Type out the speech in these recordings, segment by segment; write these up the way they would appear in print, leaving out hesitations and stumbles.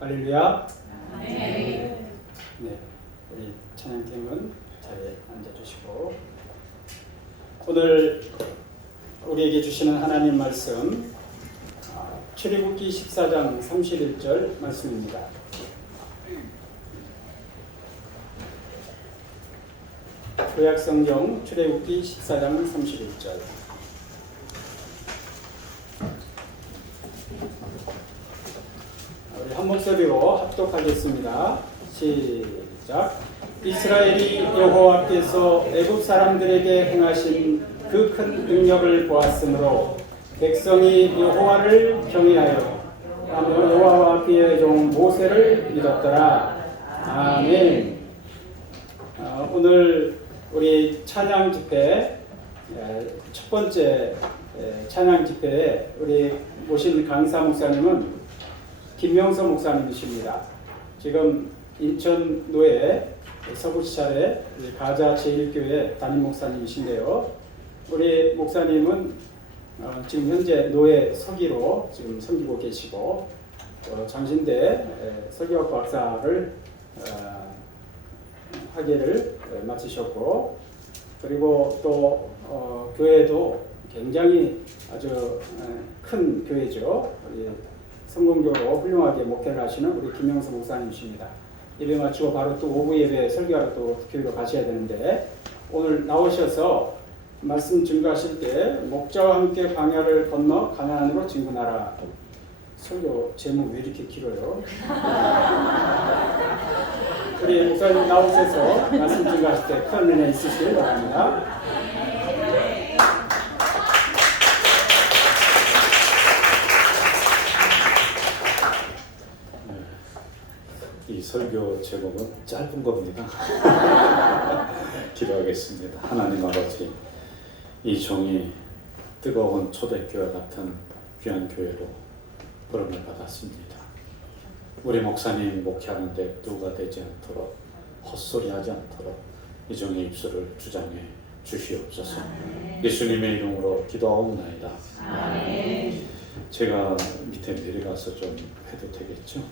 할렐루야. 네. 네, 우리 찬양팀은 자리에 앉아주시고 오늘 우리에게 주시는 하나님 말씀 출애굽기 14장 31절 말씀입니다. 구약성경 출애굽기 14장 31절. 우리 한 목소리로 합독하겠습니다. 시작. 이스라엘이 여호와께서 애굽 사람들에게 행하신 그 큰 능력을 보았으므로 백성이 여호와를 경외하여 하며 여호와와 그의 종 모세를 믿었더라. 아멘. 오늘 우리 찬양 집회 첫 번째 찬양 집회에 우리 모신 강사 목사님은 김명서 목사님이십니다. 지금 인천 노예 서구시찰의 가자 제1교회 담임 목사님이신데요. 우리 목사님은 지금 현재 노예 서기로 지금 섬기고 계시고 장신대 설교학 박사를 학위를 마치셨고, 그리고 또 교회도 굉장히 아주 큰 교회죠. 성공적으로 훌륭하게 목회를 하시는 우리 김명서 목사님이십니다. 예배 마치고 바로 또 오후 예배 설교하러 또 교회로 가셔야 되는데 오늘 나오셔서 말씀 증거하실 때 목자와 함께 광야를 건너 가나안으로 진군하라. 설교 제목 왜 이렇게 길어요? 우리 목사님 나오셔서 말씀 증거하실 때 큰 은혜 있으시길 바랍니다. 이 설교 제목은 짧은 겁니다. 기도하겠습니다. 하나님 아버지, 이 종이 뜨거운 초대교회 같은 귀한 교회로 부름을 받았습니다. 우리 목사님 목회하는데 누가 되지 않도록, 헛소리하지 않도록 이 종의 입술을 주장해 주시옵소서. 예수님의 이름으로 기도하옵나이다. 아멘. 제가 밑에 내려가서 좀 해도 되겠죠?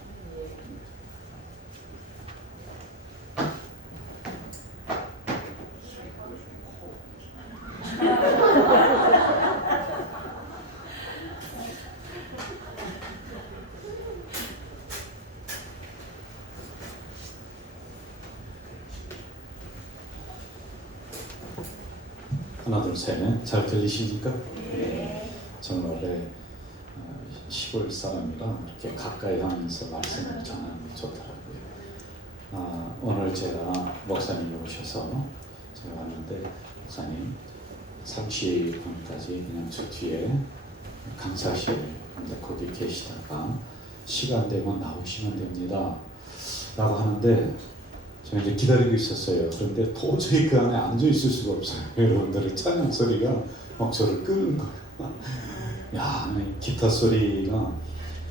하나 둘 셋. 잘 들리십니까? 네. 저는 원래 시골 사람이라 이렇게 가까이 하면서 말씀을 전하는 게 좋더라고요. 오늘 제가 목사님이 오셔서 제가 왔는데, 목사님 30분까지 그냥 저 뒤에 강사실 거기 계시다가 시간 되면 나오시면 됩니다 라고 하는데, 제가 이제 기다리고 있었어요. 그런데 도저히 그 안에 앉아 있을 수가 없어요. 여러분들의 찬양 소리가 막 저를 끄는 거예요. 야, 기타 소리가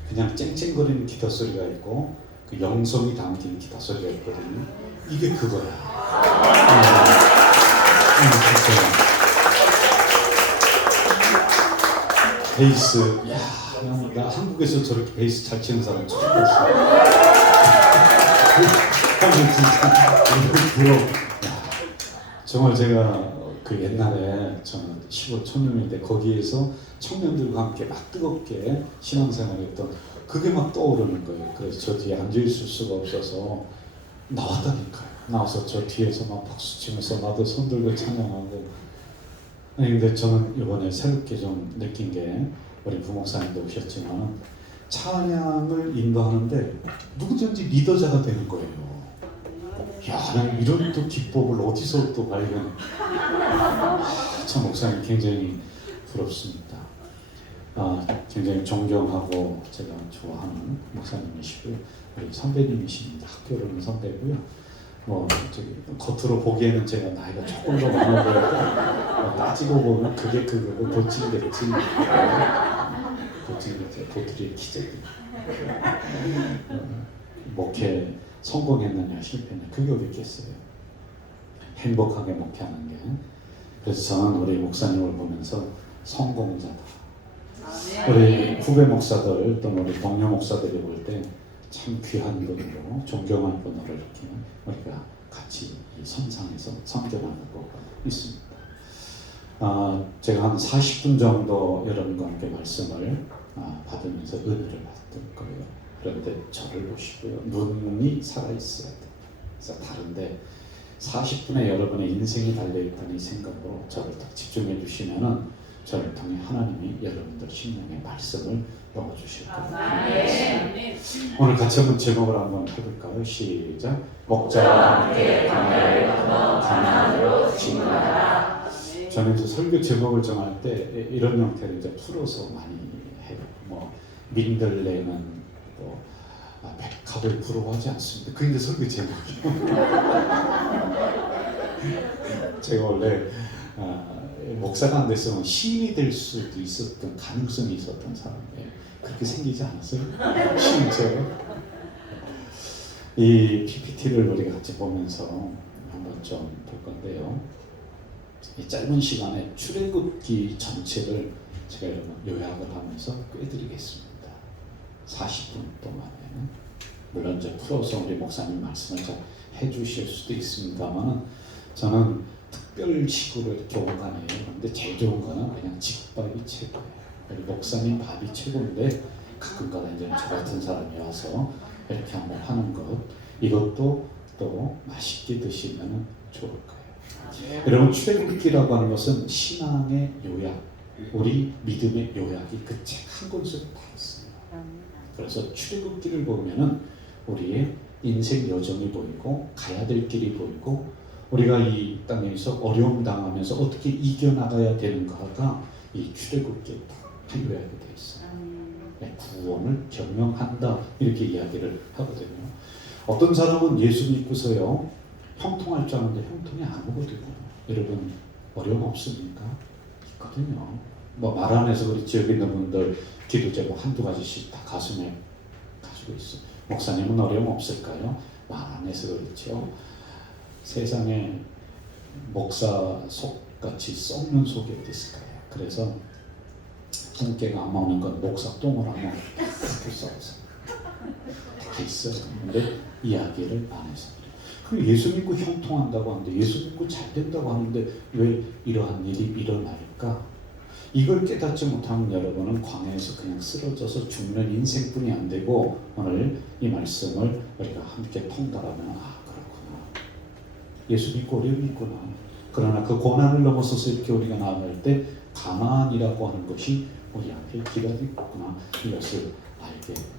그냥 쨍쨍거리는 기타 소리가 있고, 그 영성이 담긴 기타 소리가 있거든요. 이게 그거야. 베이스, 야, 나 한국에서 저렇게 베이스 잘 치는 사람 처음 봤어요. 진짜 정말 제가 그 옛날에 저는 시골 청년인데 거기에서 청년들과 함께 막 뜨겁게 신앙생활했던 그게 막 떠오르는 거예요. 그래서 저 뒤에 앉아 있을 수가 없어서 나왔다니까요. 나와서 저 뒤에서 막 박수 치면서 나도 손 들고 찬양하고. 아니 근데 저는 이번에 새롭게 좀 느낀 게, 우리 부목사님도 오셨지만 찬양을 인도하는데 누구든지 리더자가 되는 거예요. 야, 난 이런 또 기법을 어디서 또 발견해. 참 목사님 굉장히 부럽습니다. 굉장히 존경하고 제가 좋아하는 목사님이시고요. 우리 선배님이십니다. 학교로는 선배고요. 저기 겉으로 보기에는 제가 나이가 조금 더 많아 보여도 따지고 보면 그게 그거고 도찐겠지. 도토리의 키재기. 목회 성공했느냐 실패했느냐 그게 어디 있겠어요. 행복하게 목회하는 게. 그래서 저는 우리 목사님을 보면서 성공자다. 우리 후배 목사들 또는 우리 동료 목사들이 볼 때 참 귀한 분으로 존경할 분으로 이렇게 우리가 같이 이 선상에서 섬겨나가고 있습니다. 제가 한 40분 정도 여러분과 함께 말씀을 받으면서 은혜를 받을 거예요. 그런데 저를 보시고요. 눈이 살아있어야 돼요. 그래서 다른데 40분에 여러분의 인생이 달려있다는 생각으로 저를 딱 집중해 주시면은 저를 통해 하나님이 여러분들 심령에 말씀을 넣어주실 거예요. 오늘 같이 한번 제목을 한번 해볼까요? 시작. 목자와 함께 광야를 건너 가나안으로 진군하라. 저는 이제 설교 제목을 정할 때 이런 형태로 이제 풀어서 많이 해요. 뭐 민들레는 또 백합을 부러워하지 않습니다. 그게 이제 설교 제목이에요. 제가 원래 목사가 안 됐으면 시인이 될 수도 있었던 가능성이 있었던 사람이에요. 그렇게 생기지 않았어요? 시인처럼. 이 PPT를 우리가 같이 보면서 한번 좀 볼 건데요. 이 짧은 시간에 출애굽기 전체를 제가 여러분 요약을 하면서 꿰드리겠습니다. 40분 동안에는 물론 이제 풀어서 우리 목사님 말씀을 잘 해주실 수도 있습니다만 저는 특별식으로 이렇게 온가네요. 그런데 제일 좋은 거는 그냥 집밥이 최고예요. 우리 목사님 밥이 최고인데 가끔가다 이제 저 같은 사람이 와서 이렇게 한번 하는 것, 이것도 또 맛있게 드시면 좋을 거예요. 여러분 출애굽기라고 하는 것은 신앙의 요약, 우리 믿음의 요약이 그 책 한 권속에 다 있어요. 그래서 출애굽기를 보면은 우리의 인생 여정이 보이고 가야 될 길이 보이고 우리가 이 땅에서 어려움 당하면서 어떻게 이겨나가야 되는가가 이 출애굽기에 다 요약이 되어 있어요. 네, 구원을 경영한다 이렇게 이야기를 하거든요. 어떤 사람은 예수 믿고서요 형통할 줄 아는데 형통이 안 오거든요. 여러분 어려움 없습니까? 있거든요. 뭐 말 안 해서 그렇지 여기 있는 분들 기도 제목 한두 가지씩 다 가슴에 가지고 있어요. 목사님은 어려움 없을까요? 말 안 해서 그렇죠. 세상에 목사 속같이 썩는 속이 어디 있을까요? 그래서 분께가 안 먹는 건 목사 똥을 하면 이렇게 썩어서 다 있어요. 근데 이야기를 안 해서 그래요. 그럼 예수 믿고 형통한다고 하는데 예수 믿고 잘 된다고 하는데 왜 이러한 일이 일어날까? 이걸 깨닫지 못하는 여러분은 광야에서 그냥 쓰러져서 죽는 인생뿐이 안 되고 오늘 이 말씀을 우리가 함께 통달하면 그렇구나. 예수 믿고 어려움이 있구나. 그러나 그 고난을 넘어서서 이렇게 우리가 나아갈 때 가나안이라고 하는 것이 우리 앞에 기다리고 있구나. 이것을 알게 됩니다.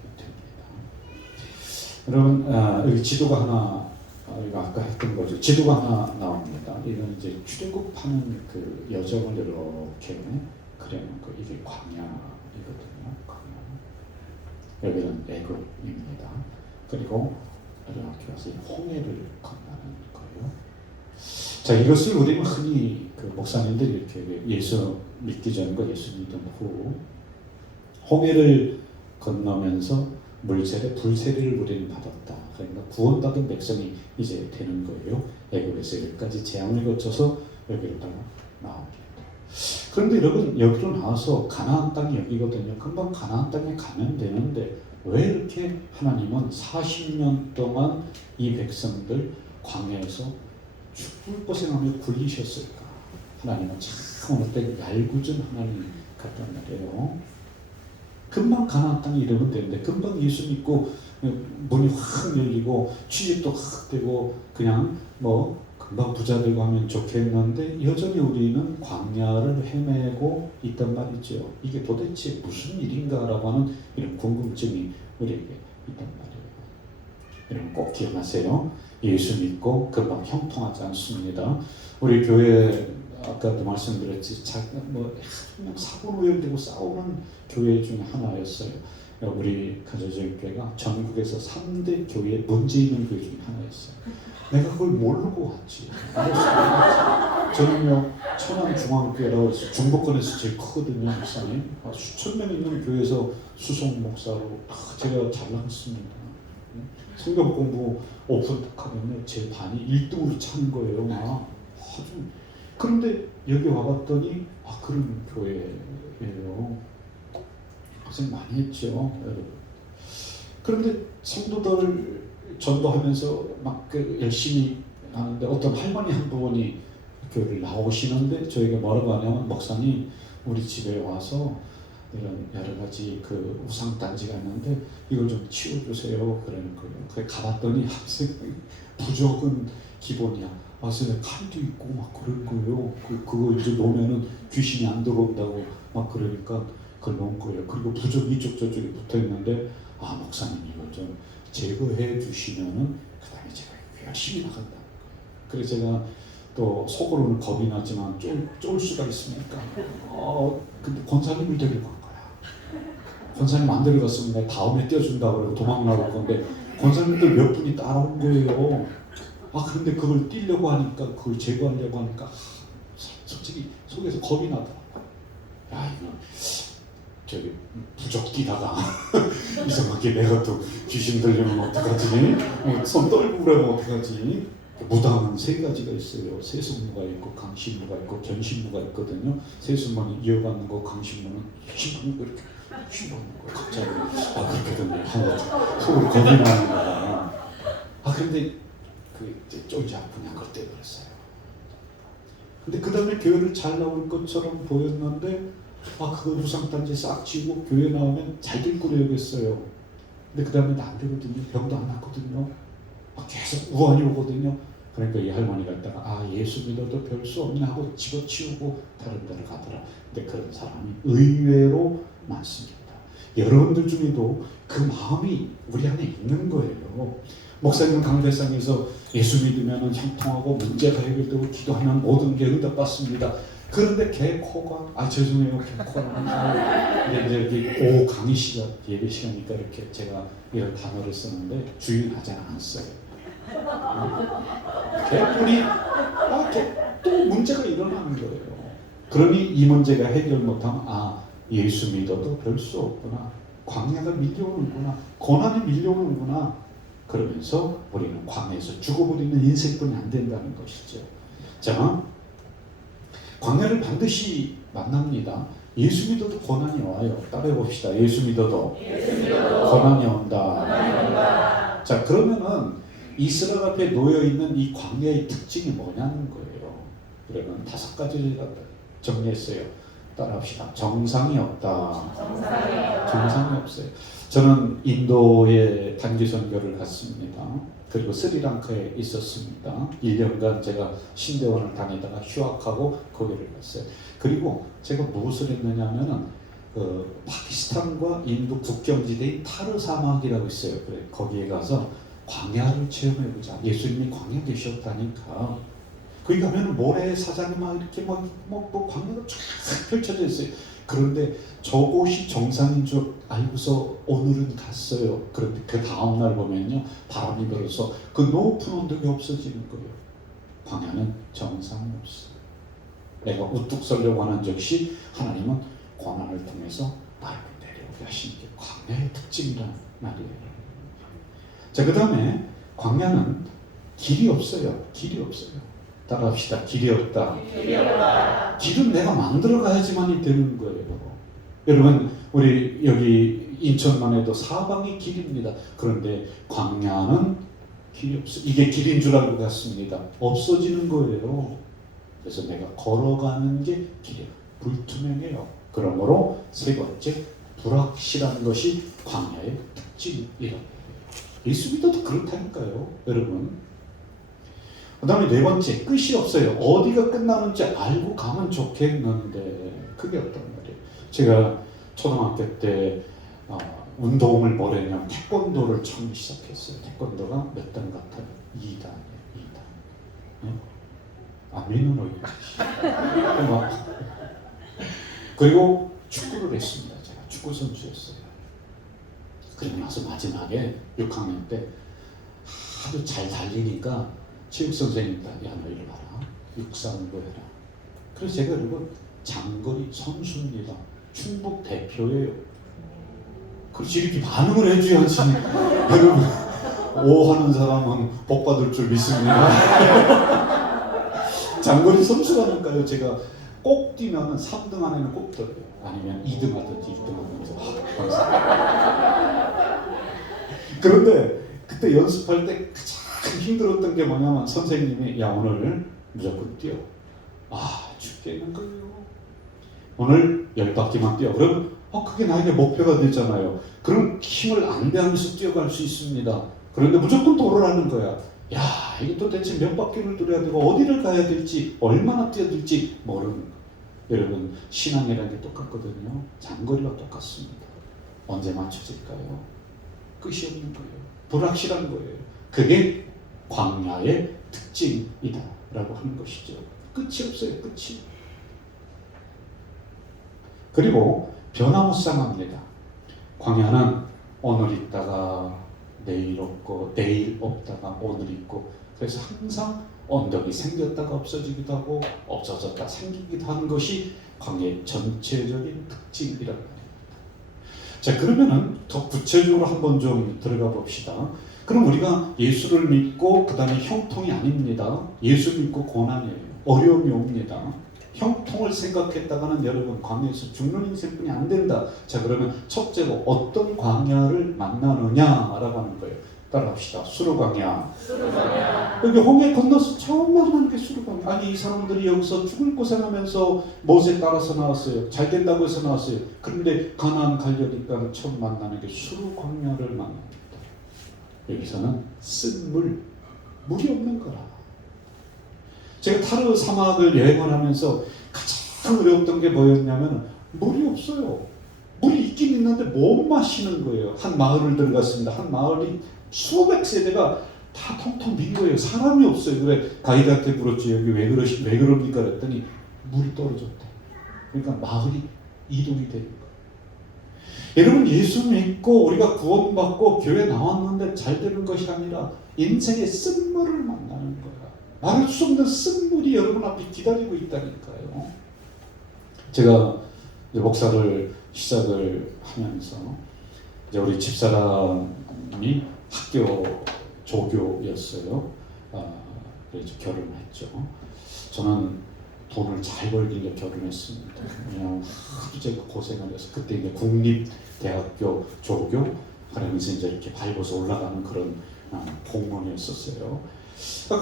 여러분 여기 지도가 하나 우리가 아까 했던 거죠. 지도가 하나 나옵니다. 이건 이제 출애굽하는 그 여정을 이렇게 그려놓은 거. 이게 광야이거든요. 광야. 여기는 애굽입니다. 그리고 이렇게 와서 홍해를 건너는 거예요. 자, 이것을 우리는 흔히 그 목사님들이 이렇게 예수 믿기 전과 예수 믿은 후 홍해를 건너면서 물세례, 불세례를 우리는 받았다. 그러니까 구원받은 백성이 이제 되는 거예요. 애굽에서 여기까지 재앙을 거쳐서 여기로다가 나옵니다. 그런데 여러분 여기로 나와서 가나안 땅이 여기거든요. 금방 가나안 땅에 가면 되는데 왜 이렇게 하나님은 40년 동안 이 백성들 광야에서 죽을 고생하며 굴리셨을까? 하나님은 참 어느 때 얄궂은 하나님 같단 말이에요. 금방 가나안 땅에 이르면 되는데 금방 예수 믿고 문이 확 열리고 취직도 확 되고 그냥 뭐 금방 부자 되고 하면 좋겠는데 여전히 우리는 광야를 헤매고 있단 말이죠. 이게 도대체 무슨 일인가라고 하는 이런 궁금증이 우리에게 있단 말이에요. 여러분 꼭 기억하세요. 예수 믿고 금방 형통하지 않습니다. 우리 교회 아까도 말씀드렸지 뭐 사고 노열되고 싸우는 교회 중에 하나였어요. 우리 가져진 교회가 전국에서 3대 교회 문제 있는 교회 중에 하나였어요. 내가 그걸 모르고 왔지. 저는요 천안중앙교회라고 해서 중부권에서 제일 크거든요. 목사님 수천 명 있는 교회에서 수석 목사로 제가 잘 나갔습니다. 성경 공부 오픈 딱 하면요 제 반이 1등으로 차는 거예요. 막 아주. 그런데 여기 와봤더니 그런 교회예요. 고생 많이 했죠, 여러분. 그런데 성도들 전도하면서 막 열심히 하는데 어떤 할머니 한 분이 교회를 나오시는데 저에게 뭐라고 하냐면 목사님 우리 집에 와서 이런 여러 가지 그 우상 단지가 있는데 이걸 좀 치워주세요. 그러는 거예요. 그래 가봤더니 학생이 부적은 기본이야. 선생님 칼도 있고 막 그럴 거예요. 그거 이제 놓으면은 귀신이 안 들어온다고 막 그러니까 그걸 놓은 거예요. 그리고 부적 이쪽 저쪽에 붙어 있는데 목사님 이걸 좀 제거해 주시면은 그다음에 제가 열심히 나간다. 그래서 제가 또 속으로는 겁이 나지만 쫄 수가 있으니까 근데 권사님을 데리고 간 거야. 권사님 안 데려갔으면 내가 다음에 떼어준다고 그러고 도망 나올 건데 권사님들 몇 분이 따라온 거예요. 그런데 그걸 띄려고 하니까 그걸 제거하려고 하니까 솔직히 속에서 겁이 나더라고요. 이거 저기 부적 뛰다가 이상하게 내가 또 귀신 들리면 어떡하지? 손 떨고 그러면 어떡하지? 무당은 세 가지가 있어요. 세속무가 있고 강신무가 있고 견신무가 있거든요. 세속무는 이어받는 거, 강신무는 힘받는 거 이렇게 힘받는 거 갑자기 그렇게 되면 속으로 겁이 나는 거야. 그런데 이제 쫄지 않고 그냥 그걸 떼버렸어요. 근데 그 다음에 교회를 잘 나올 것처럼 보였는데 그 우상단지 싹 지우고 교회 나오면 잘 될 거로 여겼어요. 근데 그 다음에 안 되거든요. 병도 안 낫거든요. 계속 우환이 오거든요. 그러니까 이 할머니가 있다가 예수 믿어도 별 수 없네 하고 집어치우고 다른 데를 가더라. 근데 그런 사람이 의외로 많습니다. 여러분들 중에도 그 마음이 우리 안에 있는 거예요. 목사님 강대상에서 예수 믿으면 형통하고 문제가 해결되고 기도하면 모든 게 응답받습니다. 그런데 개 코가 죄송해요 개 코가 이제 여기 강의 시간 예배 시간이니까 이렇게 제가 이런 단어를 쓰는데 주의하지 않았어요. 개뿔이 또 문제가 일어나는 거예요. 그러니 이 문제가 해결 못하면 예수 믿어도 별 수 없구나. 광야가 밀려오는구나. 고난이 밀려오는구나. 그러면서 우리는 광야에서 죽어버리는 인생뿐이 안 된다는 것이죠. 자, 광야를 반드시 만납니다. 예수 믿어도 고난이 와요. 따라해 봅시다. 예수 믿어도 고난이 온다. 자, 그러면은 이스라엘 앞에 놓여 있는 이 광야의 특징이 뭐냐는 거예요. 그러면 5가지를 정리했어요. 따라합시다. 정상이 없다. 정상이 없어요. 저는 인도에 단기 선교를 갔습니다. 그리고 스리랑카에 있었습니다. 1년간 제가 신대원을 다니다가 휴학하고 거기를 갔어요. 그리고 제가 무엇을 했느냐면은 파키스탄과 인도 국경지대인 타르 사막이라고 있어요. 그래 거기에 가서 광야를 체험해보자. 예수님이 광야 계셨다니까. 거기 가면 모래 사장이 막 이렇게 광야가 쫙 펼쳐져 있어요. 그런데 저곳이 정상인 줄 알고서 오늘은 갔어요. 그런데 그 다음날 보면요 바람이 불어서 그 높은 언덕이 없어지는 거예요. 광야는 정상이 없어요. 내가 우뚝 서려고 하는 즉시 하나님은 고난을 통해서 나를 내려오게 하시는 게 광야의 특징이란 말이에요. 자, 그 다음에 광야는 길이 없어요. 길이 없어요. 따라합시다. 길이 없다. 길은 내가 만들어 가야지만이 되는 거예요. 여러분 우리 여기 인천만 해도 사방이 길입니다. 그런데 광야는 길이 없어요. 이게 길인 줄 알고 갔습니다. 없어지는 거예요. 그래서 내가 걸어가는 게 길이에요. 불투명해요. 그러므로 세 번째 불확실한 것이 광야의 특징이라. 예수 믿어도 그렇다니까요. 여러분. 그 다음에 네 번째, 끝이 없어요. 어디가 끝나는지 알고 가면 좋겠는데 그게 어떤 말이에요. 제가 초등학교 때 운동을 뭘 했냐면 태권도를 처음 시작했어요. 태권도가 몇 단 같아요? 2단이에요. 2단. 네? 민은 어디 그리고 축구를 했습니다. 제가 축구 선수였어요. 그리고 나서 마지막에 6학년 때 하도 잘 달리니까 체육 선생님들 야 너 이리 봐라. 육상부 해라. 그래서 제가 그리고 장거리 선수입니다. 충북 대표예요. 그렇지 이렇게 반응을 해줘야지. 여러분 오 하는 사람은 복 받을 줄 믿습니다. 장거리 선수라니까요. 제가 꼭 뛰면 3등 안에는 꼭 들어요. 아니면 2등 하든지 1등 하든지. 그런데 그때 연습할 때 가장 힘들었던 게 뭐냐면 선생님이 야 오늘 무조건 뛰어. 아 죽겠는 거예요. 오늘 10바퀴만 뛰어. 그러면 그게 나에게 목표가 되잖아요. 그럼 힘을 안배하면서 뛰어갈 수 있습니다. 그런데 무조건 돌아라는 거야. 야 이게 도대체 몇 바퀴를 돌아야 되고 어디를 가야 될지 얼마나 뛰어야 될지 모르는 거. 여러분 신앙이라는 게 똑같거든요. 장거리와 똑같습니다. 언제 맞춰질까요? 끝이 없는 거예요. 불확실한 거예요. 그게 광야의 특징이다 라고 하는 것이죠. 끝이 없어요. 끝이. 그리고 변화무쌍합니다. 광야는 오늘 있다가 내일 없고 내일 없다가 오늘 있고 그래서 항상 언덕이 생겼다가 없어지기도 하고 없어졌다 생기기도 하는 것이 광야의 전체적인 특징이라고 합니다. 자 그러면은 더 구체적으로 한번 좀 들어가 봅시다. 그럼 우리가 예수를 믿고 그 다음에 형통이 아닙니다. 예수 믿고 고난이에요. 어려움이 옵니다. 형통을 생각했다가는 여러분 광야에서 죽는 인생뿐이 안 된다. 자 그러면 첫째로 어떤 광야를 만나느냐라고 하는 거예요. 따라합시다. 수르광야. 여기 홍해 건너서 처음 만나는 게 수르광야. 아니 이 사람들이 여기서 죽을 고생하면서 모세 따라서 나왔어요. 잘 된다고 해서 나왔어요. 그런데 가나안 가려니까 처음 만나는 게 수르광야를 만납니다. 여기서는 쓴 물이 없는 거라. 제가 타르 사막을 여행을 하면서 가장 어려웠던 게 뭐였냐면 물이 없어요. 물이 있긴 있는데 못 마시는 거예요. 한 마을을 들어갔습니다. 한 마을이 수백 세대가 다 텅텅 빈 거예요. 사람이 없어요. 그래 가이드한테 물었지 여기 왜 그럽니까 그랬더니 물이 떨어졌대. 그러니까 마을이 이동이 되는 거예요. 여러분 예수 믿고 우리가 구원받고 교회 나왔는데 잘 되는 것이 아니라 인생의 쓴물을 만나는 거야. 말할 수 없는 쓴물이 여러분 앞에 기다리고 있다니까요. 제가 이제 목사를 시작을 하면서 이제 우리 집사람이 학교 조교였어요. 그래서 결혼을 했죠. 저는 돈을 잘 벌길래 결혼했습니다. 그냥 하도 제가 고생을 해서 그때 이제 국립대학교 조교 하면서 이제 이렇게 밟아서 올라가는 그런 공무원이었었어요.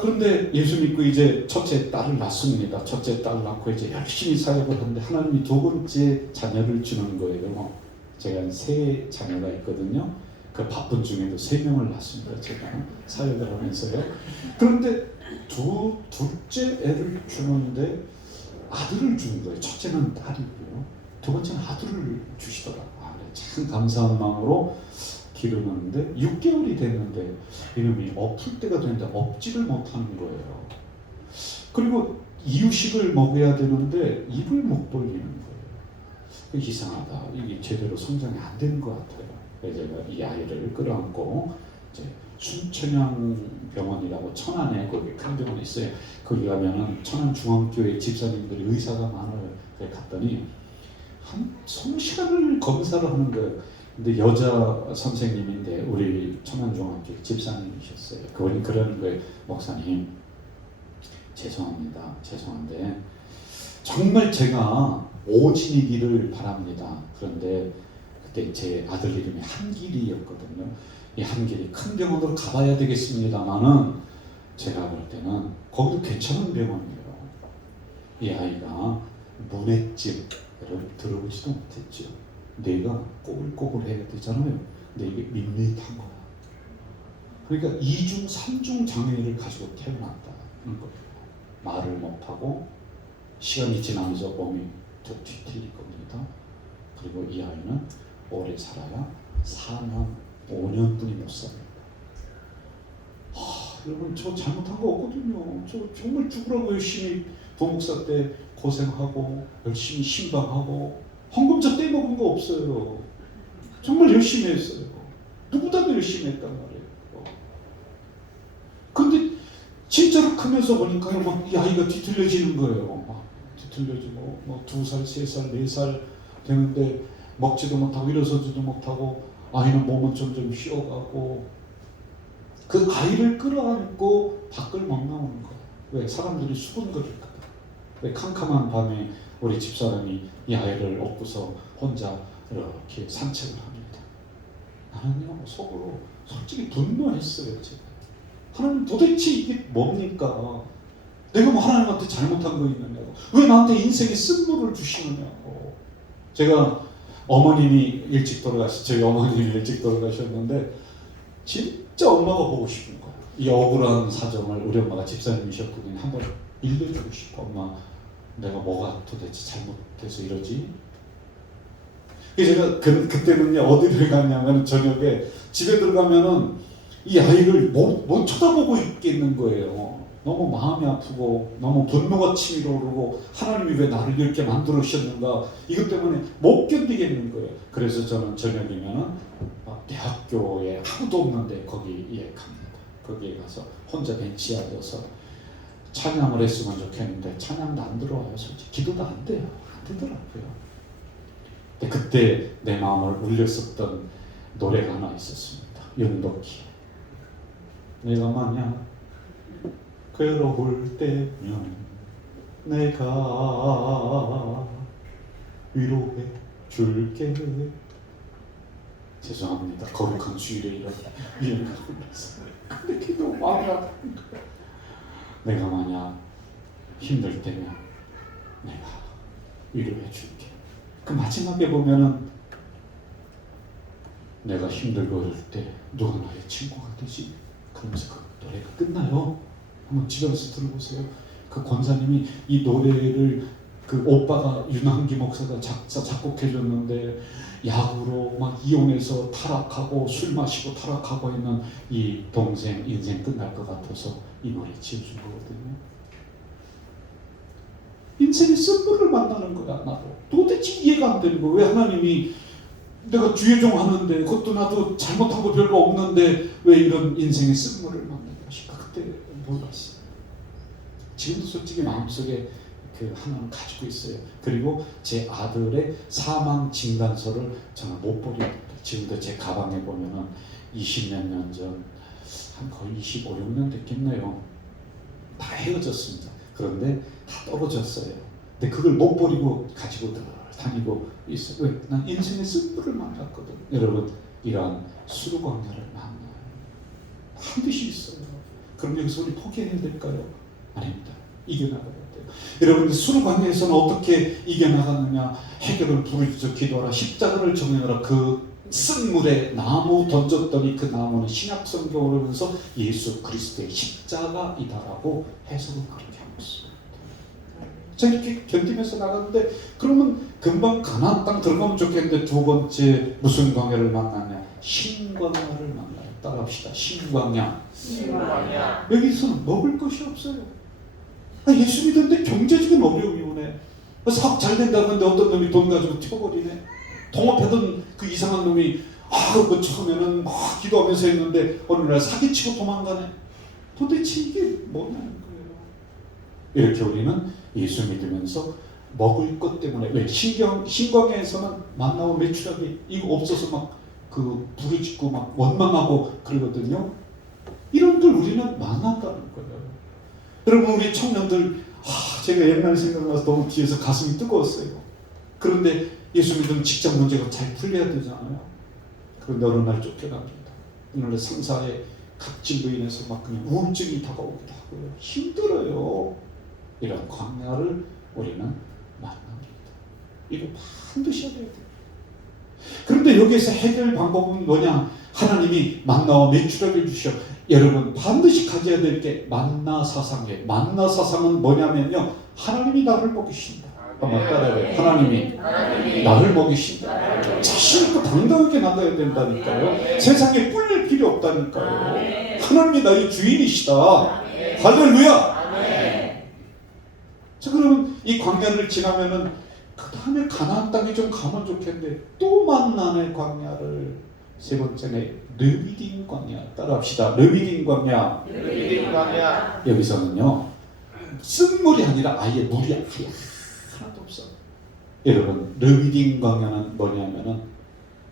그런데 예수 믿고 이제 첫째 딸을 낳습니다. 첫째 딸을 낳고 이제 열심히 사역을 하는데 하나님이 두 번째 자녀를 주는 거예요. 제가 세 자녀가 있거든요. 그 바쁜 중에도 3명을 낳습니다. 제가 사역을 하면서요. 그런데 둘째 애를 주는데 아들을 주는 거예요. 첫째는 딸이고요. 두 번째는 아들을 주시더라고요. 참 감사한 마음으로 기르는데 6개월이 됐는데 이놈이 엎을 때가 되는데 엎지를 못하는 거예요. 그리고 이유식을 먹어야 되는데 입을 못 벌리는 거예요. 이상하다. 이게 제대로 성장이 안 되는 것 같아요. 그래서 제가 이 아이를 끌어안고 이제 순천향병원이라고 천안에 거기 큰 병원이 있어요. 거기 가면은 천안중앙교회 집사님들이 의사가 많아요. 그래 갔더니 한 20시간을 검사를 하는 거예요. 근데 여자 선생님인데 우리 천안중앙교 집사님이셨어요. 그분이 그러는 거예요. 목사님 죄송합니다. 죄송한데 정말 제가 오진이기를 바랍니다. 그런데 그때 제 아들 이름이 한길이였거든요. 이 한길이 큰 병원으로 가봐야 되겠습니다만은 제가 볼 때는 거기도 괜찮은 병원이에요. 이 아이가 문해증 여러분 들어보지도 못했죠. 뇌가 꼬불꼬불해야 되잖아요. 근데 이게 밋밋한 거야. 그러니까 2중, 3중 장애를 가지고 태어났다는 거예요. 말을 못하고 시간이 지나면서 몸이 더 뒤틀릴 겁니다. 그리고 이 아이는 오래 살아야 4년, 5년뿐이 못 삽니다. 여러분 저 잘못한 거 없거든요. 저 정말 죽으라고 열심히 부목사 때 고생하고 열심히 신방하고 헌금자 떼먹은 거 없어요. 정말 열심히 했어요. 누구보다도 열심히 했단 말이에요. 근데 진짜로 크면서 보니까요, 막 이 아이가 뒤틀려지는 거예요. 막 뒤틀려지고, 뭐 2살, 3살, 4살 되는데 먹지도 못하고 일어서지도 못하고 아이는 몸은 점점 쉬어가고 그 아이를 끌어안고 밖을 못 나오는 거예요. 왜? 사람들이 수군거릴까 봐. 왜? 캄캄한 밤에 우리 집사람이 이 아이를 업고서 혼자 이렇게 산책을 합니다. 나는요 속으로 솔직히 분노했어요. 제가 하나님 도대체 이게 뭡니까? 내가 뭐 하나님한테 잘못한 거 있느냐고, 왜 나한테 인생의 쓴물을 주시느냐고. 제가 어머님이 일찍 저희 어머님이 일찍 돌아가셨는데 진짜 엄마가 보고 싶은 거예요. 이 억울한 사정을 우리 엄마가 집사님이셨거든요. 한번 읽어주고 싶어. 엄마, 내가 뭐가 도대체 잘못해서 이러지? 제가 그때는요 어디를 갔냐면 저녁에 집에 들어가면은 이 아이를 못 쳐다보고 있겠는 거예요. 너무 마음이 아프고 너무 분노가 치밀어 오르고 하나님이 왜 나를 이렇게 만들으셨는가 이것 때문에 못 견디겠는 거예요. 그래서 저는 저녁이면은 대학교에 아무도 없는데 거기에 갑니다. 거기에 가서 혼자 벤치에 앉아서 찬양을 했으면 좋겠는데 찬양도 안 들어와요. 솔직히 기도도 안 돼요. 안 되더라고요. 근데 그때 내 마음을 울렸었던 노래가 하나 있었습니다. 윤덕희. 내가 만약 괴로울 때면 내가 위로해 줄게. 죄송합니다. 거룩한 주일에 이런 이름을 불렀어요. 근데 기도 마음이 아픈 거야. 내가 만약 힘들 때면 내가 위로해 줄게. 그 마지막에 보면은 내가 힘들고 이럴 때 누가 나의 친구가 되지? 그러면서 그 노래가 끝나요. 한번 집에 가서 들어보세요. 그 권사님이 이 노래를 그 오빠가 윤한기 목사가 작곡해줬는데 야구로 막 이혼해서 타락하고 술 마시고 타락하고 있는 이 동생 인생 끝날 것 같아서 이 노래 지어준 거거든요. 인생의 쓴물을 만나는 거야. 나도 도대체 이해가 안 되는 거야. 왜 하나님이 내가 주의종 하는데 그것도 나도 잘못한 거 별거 없는데 왜 이런 인생의 쓴물을 만나는 것일까? 그때 몰랐어요. 지금도 솔직히 마음속에 그 하나는 가지고 있어요. 그리고 제 아들의 사망 진단서를 저는 못 버립니다. 지금도 제 가방에 보면은 20몇 년 전, 한 거의 25, 6년 됐겠네요. 다 헤어졌습니다. 그런데 다 떨어졌어요. 근데 그걸 못 버리고 가지고 다니고 있어요. 왜? 난 인생의 쓴물을 만났거든. 여러분, 이러한 수르광야를 만나요. 반드시 있어요. 그럼 여기서 우리 포기해야 될까요? 아닙니다. 이겨나가야 돼요. 여러분, 수르광야에서는 어떻게 이겨나갔느냐? 해결을 부르짖어 기도하라. 십자가를 정해라. 그 쓴물에 나무 던졌더니 그 나무는 신약 성경을 보면서 예수 그리스도의 십자가이다라고 해석을 그렇게 하고 있습니다. 제가 이렇게 견디면서 나갔는데 그러면 금방 가나안 땅 들어가면 좋겠는데 두 번째 무슨 광야를 만나냐? 신광야를 만나요. 따라합시다. 신광야. 여기서는 먹을 것이 없어요. 예수 믿었는데 경제적인 어려움이 오네. 사업 잘 된다는데 어떤 놈이 돈 가지고 튀어버리네. 동업하던 그 이상한 놈이 그 처음에는 막 기도하면서 했는데 어느 날 사기치고 도망가네. 도대체 이게 뭐냐는 거예요. 이렇게 우리는 예수 믿으면서 먹을 것 때문에 왜 신광야에서는 만나고 매출하기 이거 없어서 막 그 부르짖고 막 원망하고 그러거든요. 이런 걸 우리는 만난다는 거예요. 여러분, 우리 청년들 제가 옛날 생각나서 너무 뒤에서 가슴이 뜨거웠어요. 그런데 예수 믿으면 직장 문제가 잘 풀려야 되잖아요. 그런데 어느 날 쫓겨납니다. 어느 날 상사의 갑질로 인해서 막 그냥 우울증이 다가오기도 하고요. 힘들어요. 이런 광야를 우리는 만납니다. 이거 반드시 해야 돼요. 그런데 여기에서 해결 방법은 뭐냐? 하나님이 만나와 매출하게 주셔. 여러분, 반드시 가져야 될 게 만나 사상이에요. 만나 사상은 뭐냐면요, 하나님이 나를 먹이신다. 한번 따라해요. 하나님이 나를 먹이신다. 자신 있고 당당하게 나가야 된다니까요. 세상에 뿔릴 필요 없다니까요. 하나님이 나의 주인이시다. 할렐루야. 자, 그러면 이 광야를 지나면은 그 다음에 가나안 땅에 좀 가면 좋겠는데 또 만나네. 광야를 세 번째는 르비딤 광야. 따라합시다. 르비딤 광야. 여기서는요 쓴물이 아니라 아예 물이 하나도 없어. 여러분, 르비딤 광야는 뭐냐면은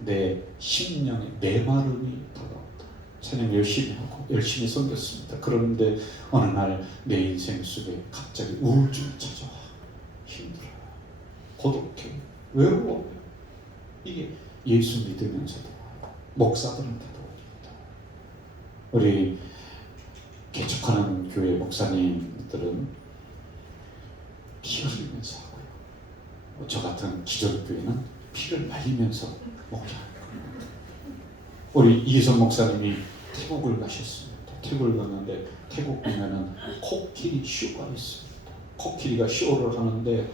내 심령의 메마름이 다가온다. 찬양 열심히 하고 열심히 섬겼습니다. 그런데 어느 날 내 인생 속에 갑자기 우울증이 찾아와. 힘들어요. 고독해. 외로워요. 이게 예수 믿으면서도 와요. 목사들한테도 옵니다. 우리 개척하는 교회 목사님들은 피 흘리면서 하고요. 저 같은 기존교회는 피를 말리면서 목회하는 거예요. 우리 이희선 목사님이 태국을 가셨습니다. 태국을 갔는데 태국 보면은 코끼리 쇼가 있습니다. 코끼리가 쇼를 하는데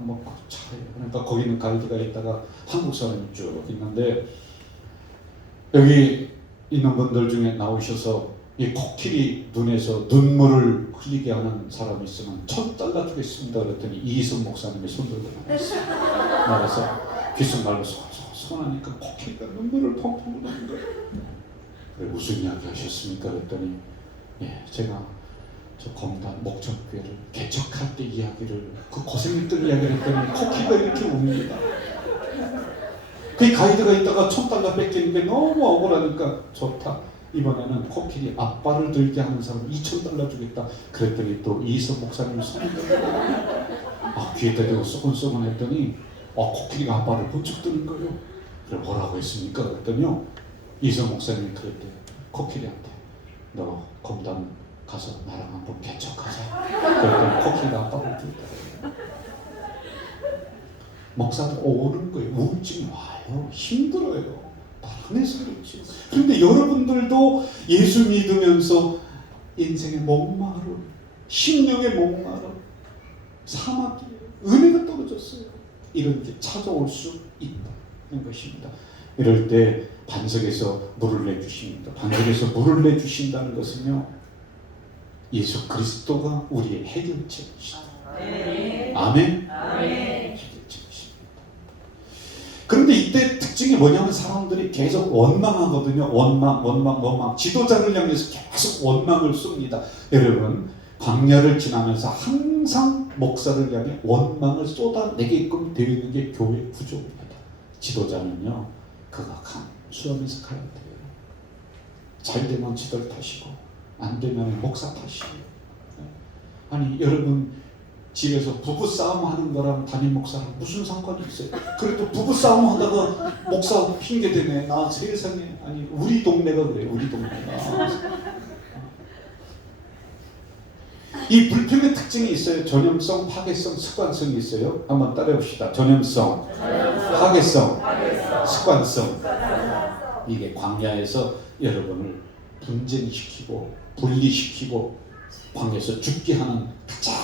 뭐 잘해요. 그러니까 거기는 가이드가 있다가 한국 사람이 쭉 있는데 여기 있는 분들 중에 나오셔서 이 코끼리 눈에서 눈물을 흘리게 하는 사람이 있으면 $1,000 주겠습니다. 그랬더니 이희선 목사님이 손 들고 나가서 귓속말로 손하니까 코끼리가 눈물을 펑펑 흘리는 거예요. 무슨 이야기 하셨습니까? 그랬더니 제가 저 검단 목적교회를 개척할 때 이야기를 그 고생했던 이야기를 했더니 코끼리가 이렇게 웁니다. 그 가이드가 있다가 $1,000 뺏기는데 너무 억울하니까 좋다. 이번에는 코끼리 앞발을 들게 하는 사람 $2,000 주겠다. 그랬더니 또 이희선 목사님이 손을 들고 귀에다 대고 쏘근쏘근 했더니 코끼리가 앞발을 번쩍 드는 거예요. 그래 뭐라고 했습니까? 그랬더니요 이희선 목사님이 그랬대요. 코끼리한테 너 검단 가서 나랑 한번 개척하자. 그랬더니 코끼리가 앞발을 들더라고요. 목사도 오는 거예요. 우울증이 와요. 힘들어요. 안에서 그렇지. 그런데 여러분들도 예수 믿으면서 인생의 목마름, 심령의 목마름, 사막이에요. 은혜가 떨어졌어요. 이런 게 찾아올 수 있다는 것입니다. 이럴 때 반석에서 물을 내주십니다. 반석에서 물을 내주신다는 것은요, 예수 그리스도가 우리의 해결책이시다. 아멘. 그런데 이때 특징이 뭐냐면 사람들이 계속 원망하거든요. 원망. 지도자를 향해서 계속 원망을 씁니다. 여러분, 광야를 지나면서 항상 목사를 향해 원망을 쏟아내게끔 되어 있는 게 교회 구조입니다. 지도자는요, 그가 감수하면서 가야 돼요. 잘 되면 지들 탓이고 안 되면 목사 탓이에요. 아니 여러분, 집에서 부부싸움 하는 거랑 담임 목사랑 무슨 상관이 있어요? 그래도 부부싸움 하다가 목사 핑계대네. 나 세상에. 아니 우리 동네가 그래. 우리 동네가. 이 불평의 특징이 있어요. 전염성, 파괴성, 습관성이 있어요. 한번 따라해봅시다. 전염성, 파괴성, 습관성. 이게 광야에서 여러분을 분쟁시키고 분리시키고 광야에서 죽게 하는 가장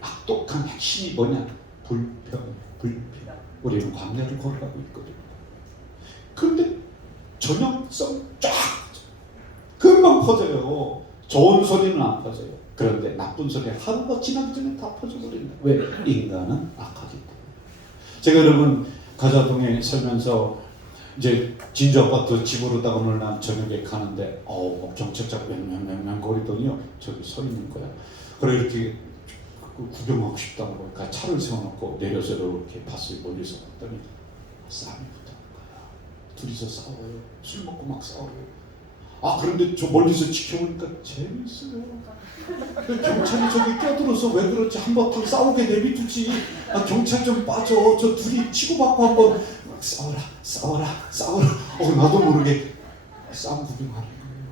악독한 핵심이 뭐냐? 불평. 우리는 광야를 걸어가고 있거든요. 그런데 전염성 쫙 금방 퍼져요. 좋은 소리는 안 퍼져요. 그런데 나쁜 소리 하루가 지나기 전에 다 퍼져버린다. 왜? 인간은 악하기 때문에. 제가 여러분 가자동에 살면서 이제 진주 아파트 집으로 딱 오늘 난 저녁에 가는데 경찰차 맹맹맹맹 거리더니요 저기 서 있는 거야. 그래 이렇게 구경하고 싶다고 그러니까 차를 세워놓고 내려서 이렇게 봤어요. 멀리서 봤더니 싸움이 붙는 거야. 둘이서 싸워요. 술 먹고 막 싸워요. 그런데 저 멀리서 지켜보니까 재밌어요. 경찰이 저기 껴들어서 왜 그렇지 한바탕 싸우게 내비두지. 경찰 좀 빠져. 저 둘이 치고받고 한번 싸워라. 나도 모르게 싸움 구경하는 거예요.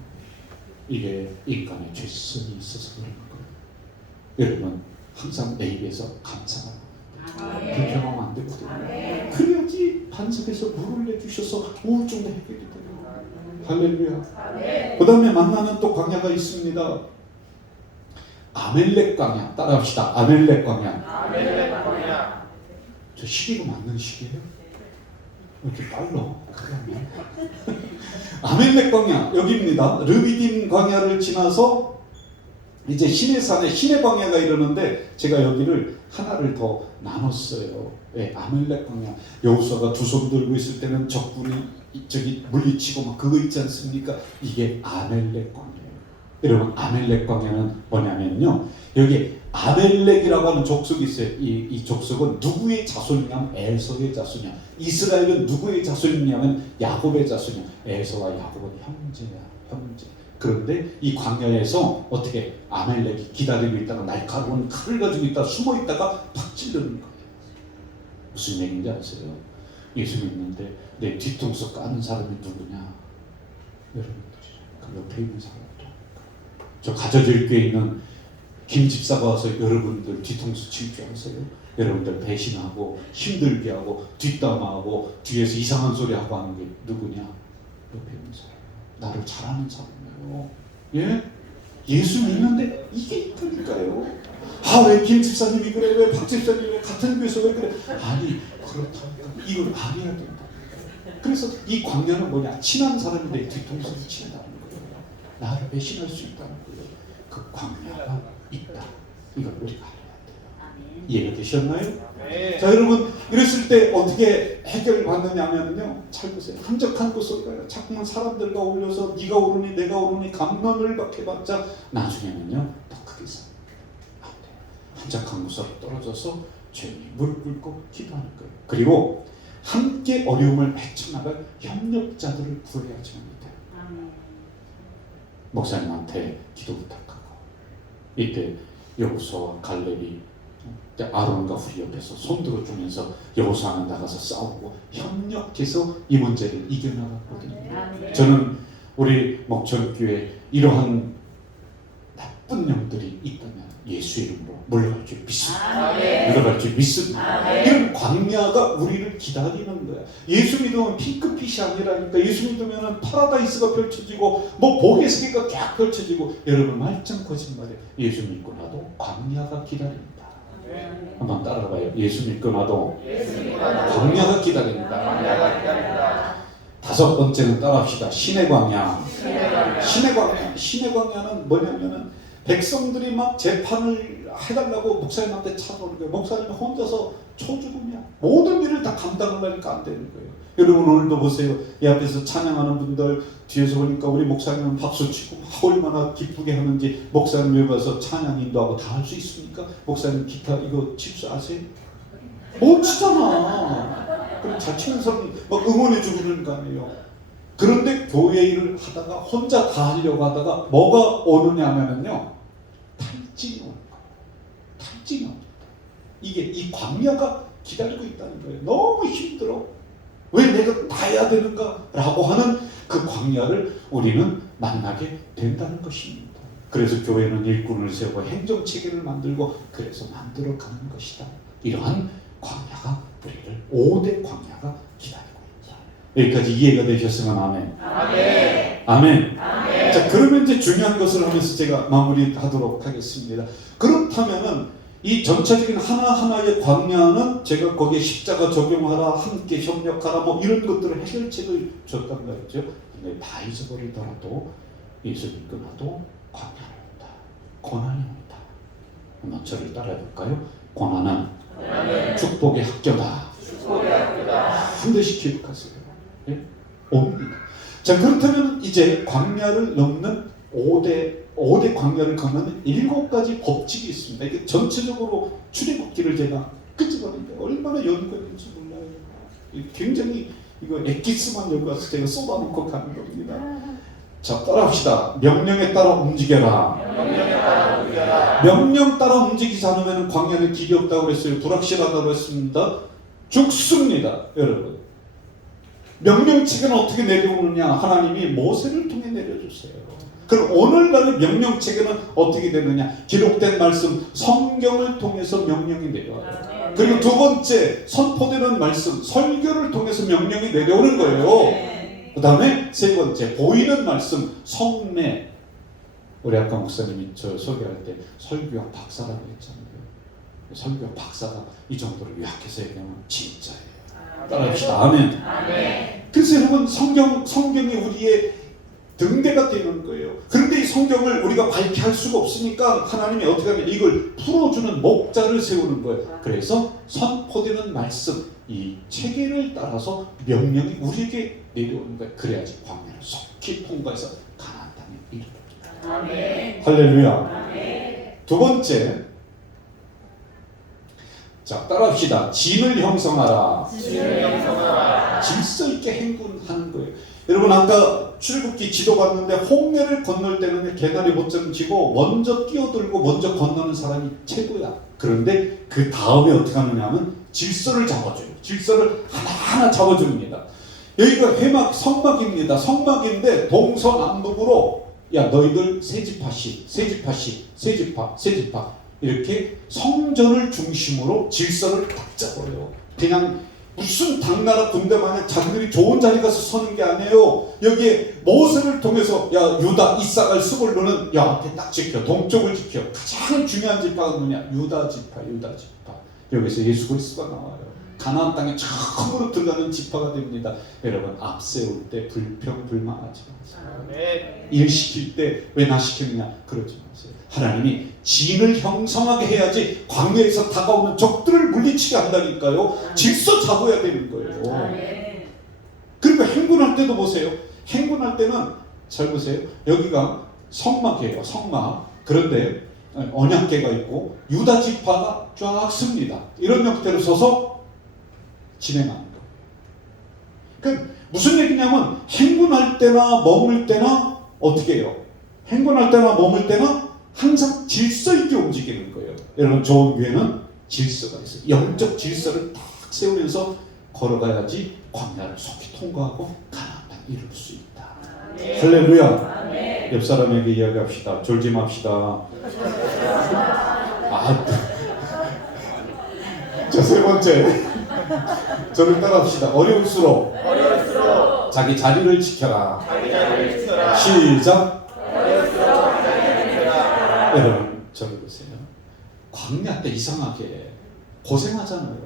이게 인간의 죄성이 있어서 그런 거예요. 여러분 항상 내 입에서 감사하라. 불평하면 안 되거든요. 그래야지 반석에서 물을 내주셔서 우울증도 해결이 돼요. 할렐루야. 그 다음에 만나는 또 광야가 있습니다. 아멜렉 광야. 따라합시다. 아멜렉 광야. 저 시기가 맞는 시기예요? 왜 이렇게 빨라? 아멜렉 광야 여기입니다. 르비딤 광야를 지나서 이제 시내산에 시내 광야가 이러는데 제가 여기를 하나를 더 나눴어요. 왜? 아멜렉 광야. 여호수아가 두 손 들고 있을 때는 적군이 저기 물리치고 막 그거 있지 않습니까? 이게 아멜렉 광야예요. 여러분 아멜렉 광야는 뭐냐면요. 여기 아멜렉이라고 하는 족속이 있어요. 이 족속은 누구의 자손이냐면 에서의 자손이야. 이스라엘은 누구의 자손이냐면 야곱의 자손이야. 에서와 야곱은 형제야. 형제. 그런데 이 광야에서 어떻게 아멜렉이 기다리고 있다가 날카로운 칼을 가지고 있다가 숨어 있다가 팍 찌르는 거예요. 무슨 얘기인지 아세요? 예수 믿는데 내 뒤통수 까는 사람이 누구냐? 여러분들이 그 옆에 있는 사람도. 저 가저질교에 있는 김 집사가 와서 여러분들 뒤통수 칠 줄 아세요? 여러분들 배신하고 힘들게 하고 뒷담화하고 뒤에서 이상한 소리 하고 하는 게 누구냐? 옆에 있는 사람. 나를 잘하는 사람이에요. 예? 예수 믿는데 이게 있다니까요. 아, 왜 김 집사님이 그래? 왜 박 집사님이 왜 같은 교회에서 왜 그래? 아니, 그렇다니까. 이걸 알아야 된다. 그래서 이 광야는 뭐냐? 친한 사람이 내 뒤통수를 친다는 거예요. 나를 배신할 수 있다는 거예요. 그 광야가 있다. 이걸 우리가 알아야 돼요. 이해가 되셨나요? 네. 자, 여러분, 이랬을 때 어떻게 해결을 받느냐면요, 잘 보세요. 한적한 곳으로 가요. 자꾸만 사람들과 어울려서 네가 오르니 내가 오르니 감론을 박해봤자 나중에는요 더 크게 사. 안 돼요. 한적한 곳으로 떨어져서 죄인이 무릎 꿇고 기도하는 거예요. 그리고 함께 어려움을 헤쳐나갈 협력자들을 구해야지만 돼요. 목사님한테 기도 부탁하고, 이때 여호수아와 갈렙이 아론과 후리 옆에서 손 들어주면서 여호수아는 나가서 싸우고 협력해서 이 문제를 이겨나갔거든요. 저는 우리 목천교회 이러한 나쁜 영들이 있다면 예수 이름으로 물러갈 줄 믿습니다. 물러갈 줄 믿습니다. 이런 광야가 우리를 기다리는 거야. 예수 믿으면 핑크빛이 아니라니까. 예수 믿으면 파라다이스가 펼쳐지고 뭐 복의 세계가 쫙 펼쳐지고. 여러분, 말짱 거짓말이에요. 예수 믿고 나도 광야가 기다립니다. 한번 따라가봐요. 예수 믿고 나도 광야가 기다립니다. 다섯 번째는 따라합시다. 신의 광야. 신의 광야는 뭐냐면은 백성들이 막 재판을 해달라고 목사님한테 찾아오는 거예요. 목사님이 혼자서 초죽음이야. 모든 일을 다 감당하려니까 안 되는 거예요. 여러분, 오늘도 보세요. 이 앞에서 찬양하는 분들 뒤에서 보니까 우리 목사님은 박수치고 얼마나 기쁘게 하는지. 목사님 여기 와서 찬양 인도하고 다 할 수 있습니까? 목사님 기타 이거 칠 줄 아세요? 못 치잖아. 그럼 잘 치는 사람 막 응원해주고 그러는 거 아니에요. 그런데 교회 일을 하다가 혼자 다 하려고 하다가 뭐가 오느냐 하면은요, 탈진이 오는 거예요. 탈진이 옵니다. 이게 이 광야가 기다리고 있다는 거예요. 너무 힘들어. 왜 내가 다 해야 되는가? 라고 하는 그 광야를 우리는 만나게 된다는 것입니다. 그래서 교회는 일꾼을 세우고 행정체계를 만들고 그래서 만들어가는 것이다. 이러한 광야가 우리를 5대 광야가 기다리고 있다. 여기까지 이해가 되셨으면 아멘. 아멘. 자, 그러면 이제 중요한 것을 하면서 제가 마무리하도록 하겠습니다. 그렇다면은 이 전체적인 하나하나의 광야는 제가 거기에 십자가 적용하라, 함께 협력하라, 뭐 이런 것들을 해결책을 줬단 말이죠. 근데 다 잊어버리더라도 예수 믿고 나도 광야를 온다. 고난이 온다. 한번 저를 따라해 볼까요? 고난은 축복의 학교다. 반드시 기억하세요. 예? 옵니다. 자, 그렇다면 이제 광야를 넘는 5대 광야를 가면 7가지 법칙이 있습니다. 이게 전체적으로 출애굽기를 제가 끄집어내는데 얼마나 연구가 있는지 몰라요. 굉장히 이거 엑기스만 여기 와서 제가 쏟아놓고 가는 겁니다. 자, 따라합시다. 명령에 따라 움직여라. 명령 따라 움직이지 않으면 광야는 길이 없다고 그랬어요. 불확실하다고 했습니다. 죽습니다, 여러분. 명령체계는 어떻게 내려오느냐? 하나님이 모세를 통해 내려주세요. 그럼 오늘날의 명령체계는 어떻게 되느냐? 기록된 말씀, 성경을 통해서 명령이 내려와요. 그리고 두 번째, 선포되는 말씀, 설교를 통해서 명령이 내려오는 거예요. 그 다음에 세 번째, 보이는 말씀, 성례. 우리 아까 목사님이 저 소개할 때 설교학 박사라고 했잖아요. 설교학 박사가 이 정도로 요약해서 얘기하면 진짜예요. 따라합시다. 아멘. 그래서 여러분, 성경이 우리의 등대가 되는 거예요. 그런데 이 성경을 우리가 밝게 할 수가 없으니까 하나님이 어떻게 하면 이걸 풀어주는 목자를 세우는 거예요. 그래서 선포되는 말씀, 이 체계를 따라서 명령이 우리에게 내려오는 거예요. 그래야지 광야를 속히 통과해서 가나안 땅에 이르게 됩니다. 할렐루야. 두 번째, 자, 따라합시다. 진을 형성하라. 질서 있게 행군하는 거예요. 여러분, 아까 출애굽기 지도 봤는데 홍해를 건널 때는 개다리 못점 지고 먼저 뛰어들고 먼저 건너는 사람이 최고야. 그런데 그 다음에 어떻게 하느냐 하면 질서를 잡아줘요. 질서를 하나하나 잡아줍니다. 여기가 회막 성막입니다. 성막인데 동서남북으로 야 너희들 세 지파씩 세 지파씩 세 지파 세 지파 이렇게 성전을 중심으로 질서를 딱 잡아요. 그냥 무슨 당나라 군대 마냥 자기들이 좋은 자리 가서 서는 게 아니에요. 여기에 모세를 통해서 야 유다 이삭을 스불로는 야 앞에 딱 지켜 동쪽을 지켜. 가장 중요한 지파가 뭐냐? 유다 지파 유다 지파. 여기서 예수 그리스도가 나와요. 가나안 땅에 처음으로 들어가는 지파가 됩니다. 여러분 앞세울 때 불평불만하지 마세요. 일 시킬 때 왜 나 시켰냐 그러지 마세요. 하나님이 진을 형성하게 해야지 광야에서 다가오는 적들을 물리치게 한다니까요. 질서 잡아야 되는 거예요. 그리고 행군할 때도 보세요. 행군할 때는 잘 보세요. 여기가 성막이에요. 성막. 그런데 언약궤가 있고 유다 지파가 쫙 섭니다. 이런 형태로 서서 진행하는 거. 그 무슨 얘기냐면 행군할 때나 머물 때나 어떻게 해요? 행군할 때나 머물 때나 항상 질서 있게 움직이는 거예요. 여러분 좋은 교회는 질서가 있어요. 영적 질서를 딱 세우면서 걸어가야지 광야를 속히 통과하고 가나안 땅 이룰 수 있다. 할렐루야. 옆 사람에게 이야기합시다. 졸지 맙시다. 자, 세 번째. 저를 따라합시다. 어려울수록 자기 자리를 지켜라. 시작. 여러분 저기 보세요. 광야 때 이상하게 고생하잖아요.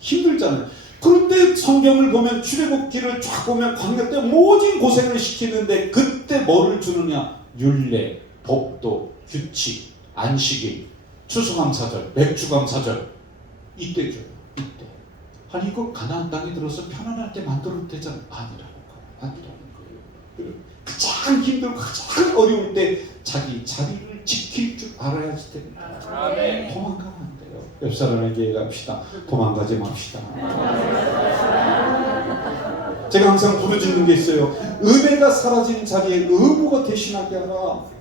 힘들잖아요. 그런데 성경을 보면 출애굽기를 쫙 보면 광야 때 모진 고생을 시키는데 그때 뭐를 주느냐? 율례, 법도, 규칙, 안식일, 추수감사절, 맥주감사절 이때 줘요. 이때. 아니 이거 가나안 땅에 들어서 편안할 때 만들어도 되잖아요. 아니라는 거예요. 가장 힘들고 가장 어려울 때 자기 자리를 지킬 줄 알아야지 됩니다. 도망가면 안 돼요. 옆 사람에게 갑시다. 도망가지 맙시다. 제가 항상 부르짖는 게 있어요. 은혜가 사라진 자리에 의무가 대신하게 하라.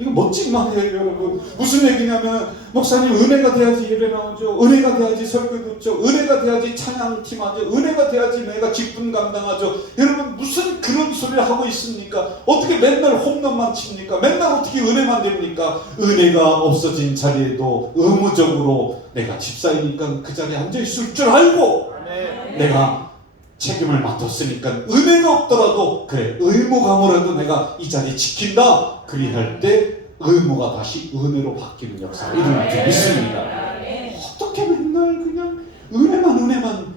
이거 멋진 말이에요, 여러분. 무슨 얘기냐면 목사님 은혜가 돼야지 예배 나오죠. 은혜가 돼야지 설교 듣죠. 은혜가 돼야지 찬양팀 하죠. 은혜가 돼야지 내가 직분 감당하죠. 여러분 무슨 그런 소리를 하고 있습니까? 어떻게 맨날 홈런만 칩니까? 맨날 어떻게 은혜만 됩니까? 은혜가 없어진 자리에도 의무적으로 내가 집사이니까 그 자리에 앉아있을 줄 알고 내가 책임을 맡았으니까 은혜가 없더라도 그래 의무감으로라도 내가 이 자리 지킨다. 그리할 때 의무가 다시 은혜로 바뀌는 역사가 일어날 줄 믿습니다. 어떻게 맨날 그냥 은혜만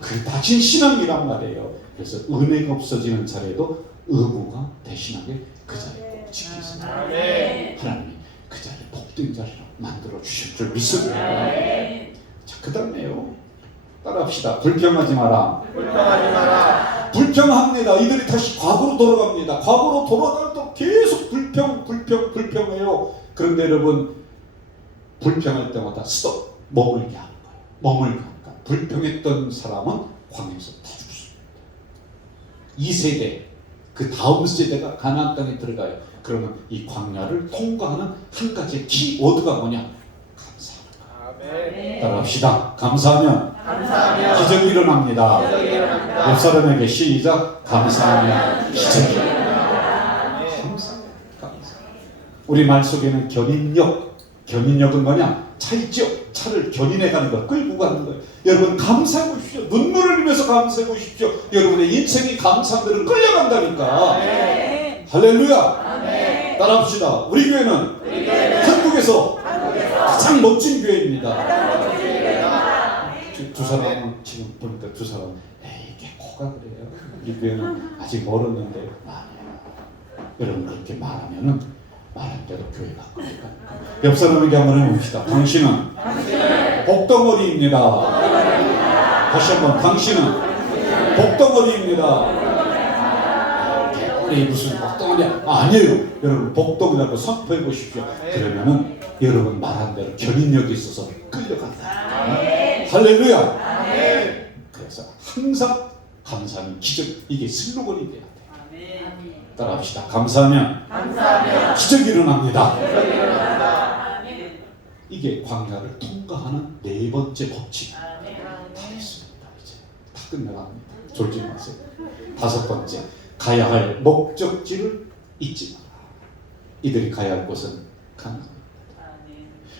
그 다진 신앙이란 말이에요. 그래서 은혜가 없어지는 자리에도 의무가 대신하게 그 자리에 꼭 지키겠습니다. 하나님이 그 자리에 복된 자리로 만들어 주실 줄 믿습니다. 자, 그 다음에요. 따라합시다. 불평하지 마라. 불평합니다. 이들이 다시 과거로 돌아갑니다. 과거로 돌아갈 때 계속 불평해요. 그런데 여러분 불평할 때마다 스톱 머물게 하는 거예요. 머물게 하니까 불평했던 사람은 광야에서 다 죽습니다. 이 세대 그 다음 세대가 가나안 땅에 들어가요. 그러면 이 광야를 통과하는 한 가지의 키워드가 뭐냐? 감사합니다. 따라합시다. 감사하면 기적이 일어납니다. 옆 사람에게 시작. 감사하면 기적이 일어납니다. 감사. 우리 말 속에는 견인력은 뭐냐? 차 있죠? 차를 견인해 가는 거, 끌고 가는 거예요. 여러분 감사해 보십시오. 눈물을 흘리면서 감사해 보십시오. 여러분의 인생이 감사한 대로 끌려간다니까. 할렐루야. 따라합시다. 우리 교회는 한국에서 가장 멋진 교회입니다. 두 사람은 지금 보니까 두 사람 이게 코가 그래요. 이 교회는 아직 멀었는데 여러분 그렇게 말하면은 말한 대로 교회가 그러니까 옆 사람에게 한번 해봅시다. 당신은 복덩어리입니다. 다시 한번 당신은 복덩어리입니다. 우리 무슨 복덩어리야? 아니에요. 여러분 복덩이라고 선포해 보십시오. 그러면은 여러분 말한 대로 견인력이 있어서 끌려간다. 할렐루야. 그래서 항상 감사하면 기적, 이게 슬로건이 돼야 돼요. 따라합시다. 감사하면 기적이 일어납니다. 이게 광야를 통과하는 네 번째 법칙. 다 됐어요. 끝나갑니다. 졸지 마세요. 5번째, 가야 할 목적지를 잊지 마라. 이들이 가야 할 곳은 가나안.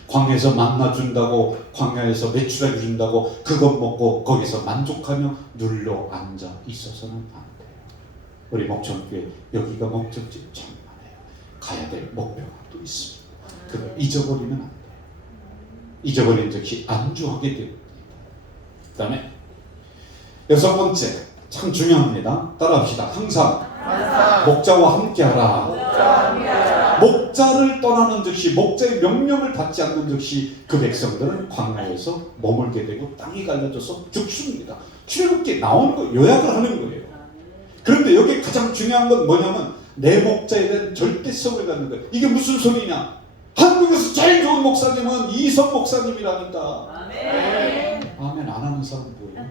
광야에서 만나준다고, 광야에서 메추라기 준다고 그것 먹고 거기서 만족하며 눌러 앉아 있어서는 안 돼요. 우리 목청교회 여기가 목적지 참 많아요. 가야 될 목표가 또 있습니다. 그걸 잊어버리면 안 돼요. 잊어버린 즉시 안주하게 됩니다. 그 다음에 6번째, 참 중요합니다. 따라합시다. 항상 목자와 함께하라. 목자를 떠나는 즉시, 목자의 명령을 받지 않는 즉시 그 백성들은 광야에서 머물게 되고 땅이 갈라져서 죽습니다. 출애굽기에 나오는 거 요약을 하는 거예요. 그런데 여기 가장 중요한 건 뭐냐면 내 목자에 대한 절대성을 갖는 거예요. 이게 무슨 소리냐? 한국에서 제일 좋은 목사님은 이성 목사님이라니까. 아멘 안 하는 사람 뭐예요?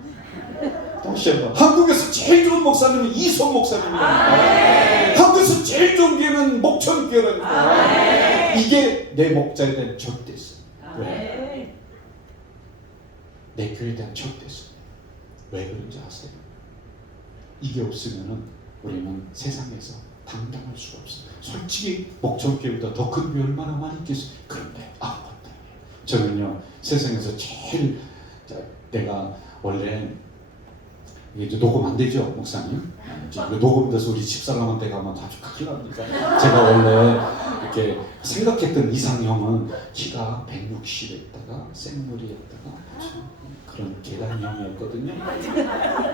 다시 한번. 한국에서 제일 좋은 목사님은 이성 목사님이라니까. 한국에서 제일 좋은 교회는 목천교회라니까. 이게 내 목자에 대한 절대성. 왜? 내 교회에 대한 절대성. 왜 그런지 아세요? 이게 없으면은 우리는 세상에서 당당할 수가 없어요. 솔직히 목천교회보다 더 큰 교회 얼마나 많이 있겠어요. 그런데 아무것도 아니에요. 저는요 세상에서 제일, 내가 원래 이게 녹음 안 되죠, 목사님? 이거 녹음돼서 우리 집사람한테 가면 아주 큰일 납니다. 제가 원래 이렇게 생각했던 이상형은 키가 160에다가 생머리였다가 그런 계단형이었거든요.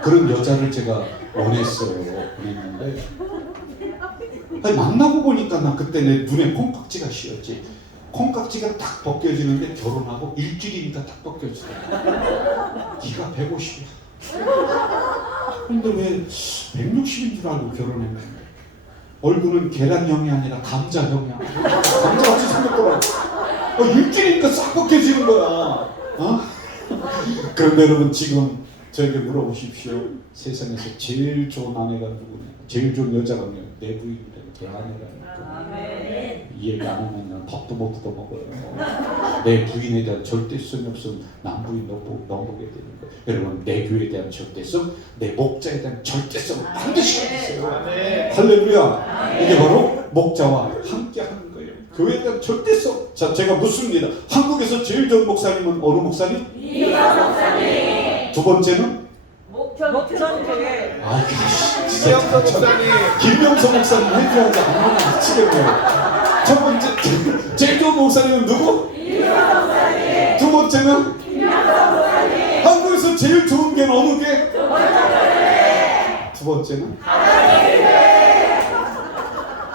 그런 여자를 제가 원했는데 아니, 만나고 보니까 나 그때 내 눈에 콩깍지가 씌었지. 콩깍지가 딱 벗겨지는데 결혼하고 일주일이니까 딱 벗겨지더라. 키가 150이야. 근데 왜 160인 줄 알고 결혼했는데 얼굴은 계란형이 아니라 감자형이야. 감자같이 생겼더라. 일주일이니까 싹 벗겨지는 거야. 그런데 여러분 지금 저에게 물어보십시오. 세상에서 제일 좋은 아내가 누구냐? 제일 좋은 여자가 뭐냐? 내 부인이래. 내 아내라니까. 이 얘기 안 하면 난 밥도 못 얻어 먹어요. 내 부인에 대한 절대성이 없으면 남부인 넘보게 되는 거예요. 여러분 내 교회에 대한 절대성, 내 목자에 대한 절대성을 반드시 가지세요. 할렐루야. 이게 바로 목자와 함께하는 거예요. 교회에 대한 절대성. 자, 제가 묻습니다. 한국에서 제일 좋은 목사님은 어느 목사님? 이성 목사님. 두 번째는? 목천교회. 아, 김영서 목사님. 김영서 목사님 해줘야지 안 미치겠네요. 첫 번째, 제일 좋은 목사님은 누구? 이성 목사님. 두 번째는? 김영서 목사님. 한국에서 제일 좋은 게 어느 게? 두 번째는?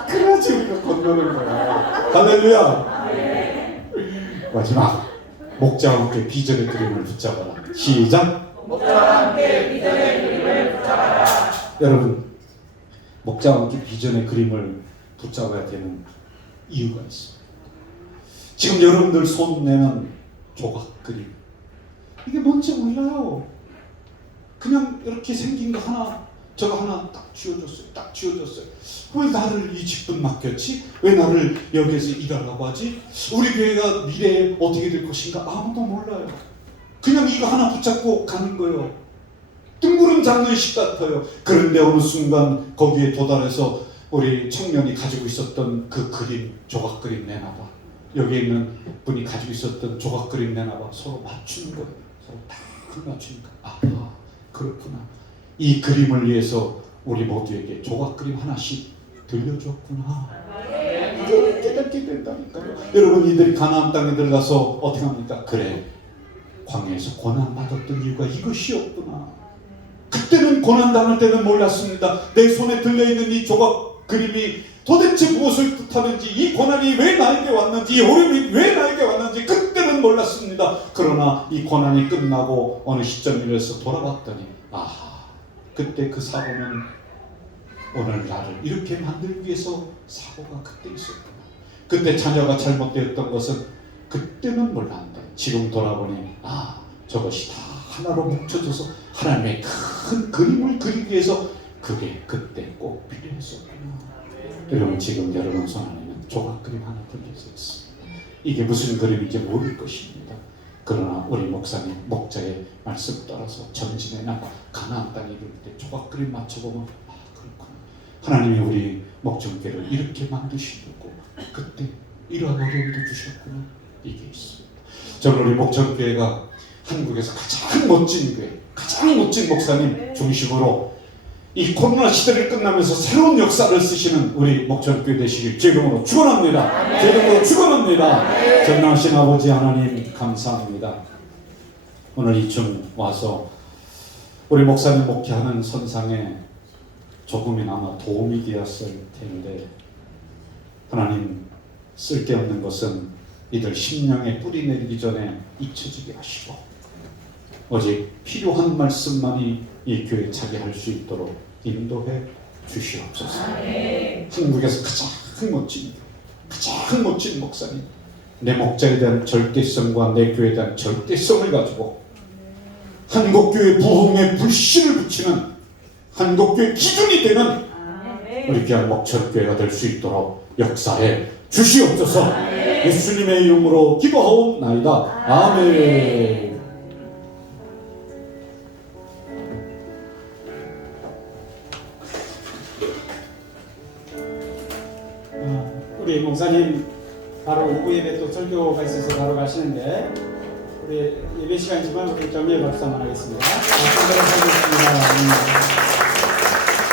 그래야지 우리가 건너는 거야. 할렐루야. 마지막, 목자와 함께 비전의 그림을 붙잡아라. 시작. 목자와 함께 비전의 그림을 붙잡아라. 여러분, 목자와 함께 비전의 그림을 붙잡아야 되는 이유가 있습니다. 지금 여러분들 손 내는 조각 그림, 이게 뭔지 몰라요. 그냥 이렇게 생긴 거 하나, 저거 하나 딱 쥐어줬어요. 딱 쥐어줬어요. 왜 나를 이 직분 맡겼지? 왜 나를 여기에서 일하라고 하지? 우리 교회가 미래에 어떻게 될 것인가? 아무도 몰라요. 그냥 이거 하나 붙잡고 가는 거예요. 뜬구름 잡는 식 같아요. 그런데 어느 순간 거기에 도달해서 우리 청년이 가지고 있었던 그 그림, 조각 그림 내놔봐. 여기 있는 분이 가지고 있었던 조각 그림 내놔봐. 서로 맞추는 거예요. 서로 딱 맞추니까 아, 그렇구나. 이 그림을 위해서 우리 모두에게 조각 그림 하나씩 들려줬구나. 그걸 깨닫게 된다니까요. 여러분, 이들이 가나안 땅에 들어가서 어떻게 합니까? 그래, 광야에서 고난 받았던 이유가 이것이었구나. 그때는 고난 당할 때는 몰랐습니다. 내 손에 들려있는 이 조각 그림이 도대체 무엇을 뜻하는지, 이 고난이 왜 나에게 왔는지, 이 어려움이 왜 나에게 왔는지 그때는 몰랐습니다. 그러나 이 고난이 끝나고 어느 시점에서 돌아봤더니 그때 그 사고는 오늘 나를 이렇게 만들기 위해서 사고가 그때 있었구나. 그때 자녀가 잘못되었던 것은 그때는 몰랐는데 지금 돌아보니 저것이 다 하나로 뭉쳐져서 하나님의 큰 그림을 그리기 위해서 그게 그때 꼭 필요했었구나. 여러분, 지금 여러분 손 안에는 조각 그림 하나 들려져 있습니다. 이게 무슨 그림인지 모를 것입니다. 그러나 우리 목사님 목자의 말씀 따라서 전진해 나가 가나안 땅에 이를 때 조각그림 맞춰보면 아 그렇구나. 하나님이 우리 목정교회를 이렇게 만드시려고 그때 이러한 어려움도 주셨구나. 이게 있습니다. 저는 우리 목정교회가 한국에서 가장 멋진 교회, 가장 멋진 목사님 중심으로 이 코로나 시대를 끝나면서 새로운 역사를 쓰시는 우리 목정교회 되시길 제 이름으로 축원합니다. 제 이름으로 축원합니다. 전능하신 아버지 하나님 감사합니다. 오늘 이쯤 와서 우리 목사님 목회하는 선상에 조금이나마 도움이 되었을 텐데 하나님 쓸데없는 것은 이들 심령에 뿌리 내리기 전에 잊혀지게 하시고 오직 필요한 말씀만이 이 교회에 차지할 수 있도록 인도해 주시옵소서. 한국에서 가장 멋진 목사님, 내 목자에 대한 절대성과 내 교회에 대한 절대성을 가지고 한국교회 부흥의 불씨를 붙이는 한국교회 기준이 되는 우리 귀한 목천교회가 될 수 있도록 역사해 주시옵소서. 예수님의 이름으로 기도하옵나이다. 아멘. 우리 목사님 바로 오후 예배 또 설교가 있어서 바로 가시는데 우리 예배 시간이지만 우리 정리의 박수 한번 하겠습니다.